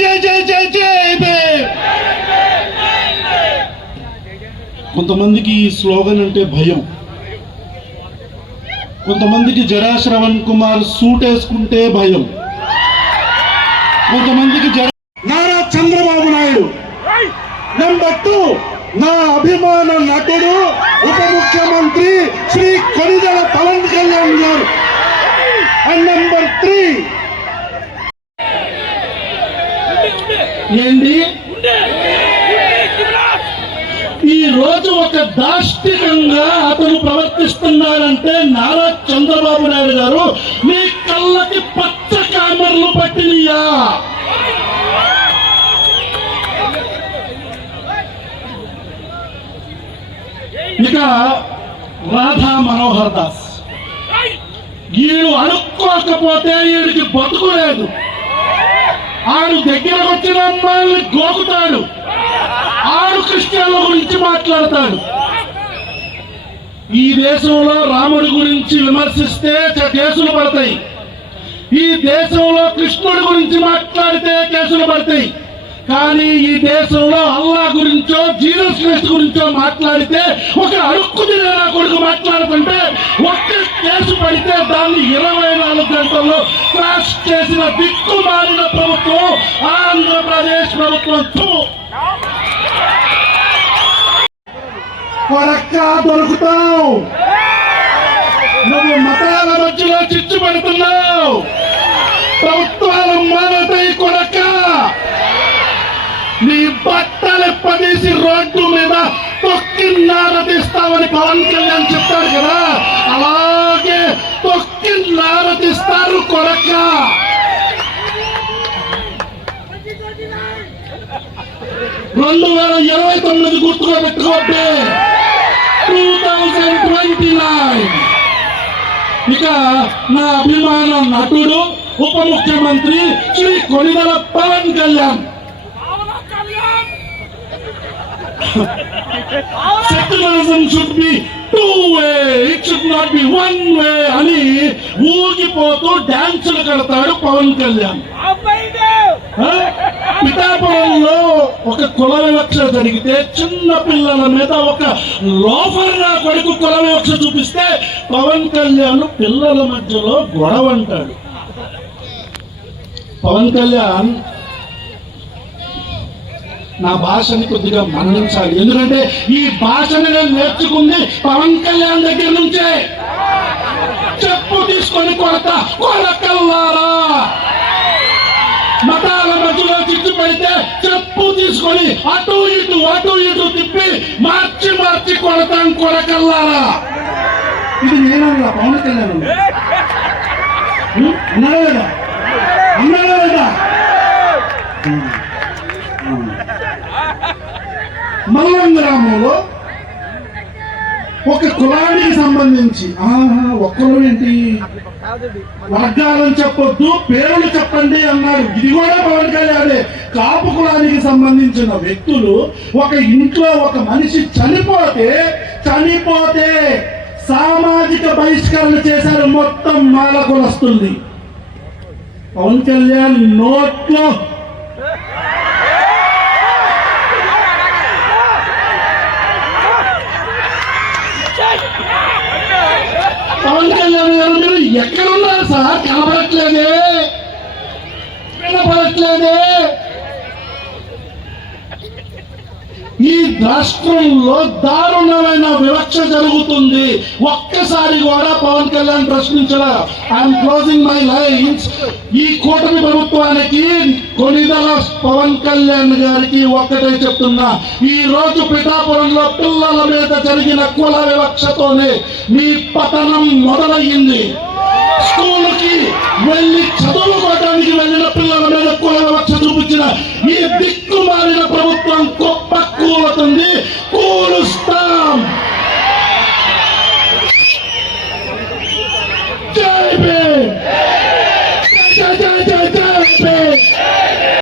జై జై జై జై భీమ్. కొంతమందికి ఈ స్లోగన్ అంటే భయం, కొంతమందికి జడా శ్రవణ్ కుమార్ సూట్ వేసుకుంటే భయం, కొంతమందికి నారా చంద్రబాబు నాయుడు. నెంబర్ 2 నా అభిమాన నటుడు ఉప ముఖ్యమంత్రి శ్రీ కొణిదెల పవన్ కళ్యాణ్ గారు. అండ్ నెంబర్ 3 ఏంటి, ఈ రోజు ఒక దాష్టికంగా అతను ప్రవర్తిస్తున్నాడంటే నారా చంద్రబాబు నాయుడు గారు మీ కళ్ళకి పచ్చ కామెర్లు పట్టినయా? ఇక రాధా మనోహర్ దాస్, ఈడు అడుక్కోకపోతే వీడికి బతుకులేదు. ఆడు దగ్గరకు వచ్చిన అమ్మాయిల్ని గోకుతాడు, ఆడు క్రిస్టియన్ల గురించి మాట్లాడతాడు. ఈ దేశంలో రాముడి గురించి విమర్శిస్తే కేసులు పడతాయి, ఈ దేశంలో కృష్ణుడి గురించి మాట్లాడితే కేసులు పడతాయి. కానీ ఈ దేశంలో అల్లా గురించో జీసస్ క్రైస్ట్ గురించో మాట్లాడితే, ఒక అడుక్కు తినే నా కొడుకు మాట్లాడుతుంటే ఒక్క కేసు పడితే దాన్ని 24 గంటల్లో క్రాష్ చేసిన దిక్కుమాలిన ప్రభుత్వం ఆంధ్రప్రదేశ్ ప్రభుత్వం. కొరక్క దొరుకుతావు, నువ్వు మతాల మధ్యలో చిచ్చు పెడుతున్నావు, ప్రభుత్వాలు మారతాయి కొరక్క. నీ బట్టలు పడేసి రోడ్డు మీద తొక్కి నారదీస్తామని పవన్ కళ్యాణ్ చెప్తాడు కదా, అలాగే తొక్కి నారదీస్తారు కొరక్క. రెండు 2029 గుర్తుగా పెట్టుకోండి, 2029. ఇక నా అభిమాన నటుడు ఉప ముఖ్యమంత్రి Shri Konidela Pawan Kalyan. Secularism should be 2 way, it should not be 1 way అని ఊగిపోతూ డాన్సులు కడతాడు పవన్ కళ్యాణ్. పిఠాపురంలో ఒక కుల వివక్ష జరిగితే, చిన్న పిల్లల మీద ఒక లోఫర్ నా కొడుకు కుల వివక్ష చూపిస్తే పవన్ కళ్యాణ్ పిల్లల మధ్యలో గొడవ అంటాడు. పవన్ కళ్యాణ్ నా భాషని కొద్దిగా మన్నించాలి, ఎందుకంటే ఈ భాషని నేను నేర్చుకుంది పవన్ కళ్యాణ్ దగ్గర నుంచే. చెప్పు తీసుకొని కొడతా కొరకల్లారా, మతాల మధ్యలో చిచ్చు పెడితే చెప్పు తీసుకొని అటు ఇటు తిప్పి మార్చి కొడతాం కొరకల్లారా. ఇది నేనన్నా పవన్ కళ్యాణ్ అన్నాడా లేదా? మల్లం గ్రామంలో ఒక కులానికి సంబంధించి ఒక్కరు ఏంటి వర్గాలను చెప్పొద్దు, పేర్లు చెప్పండి అన్నాడు. ఇది కూడా పవన్ కళ్యాణే. కాపు కులానికి సంబంధించిన వ్యక్తులు ఒక ఇంట్లో ఒక మనిషి చనిపోతే సామాజిక బహిష్కరణ చేశారు, మొత్తం మాల కులస్తుంది. పవన్ కళ్యాణ్ నోట్లో పవన్ కళ్యాణ్ గారు మీరు ఎక్కడున్నారు సార్? కనబడట్లేదే, వినపడట్లేదే. ఈ రాష్ట్రంలో దారుణమైన వివక్ష జరుగుతుంది. ఒక్కసారి కూడా పవన్ కళ్యాణ్ ప్రశ్నించడా? I'm closing my lines. ఈ కూటమి ప్రభుత్వానికి, కొణిదెల పవన్ కళ్యాణ్ గారికి ఒక్కటే చెప్తున్నా, ఈ రోజు పిఠాపురంలో పిల్లల మీద జరిగిన కుల వివక్షతోనే మీ పతనం మొదలయ్యింది. స్కూల్కి వెళ్ళి చదువుకోవడానికి వెళ్ళిన పిల్లల మీద కుల వివక్ష చూపించిన ఈ దిక్కుమాలిన ప్రభుత్వం గొప్ప కూలుతుంది.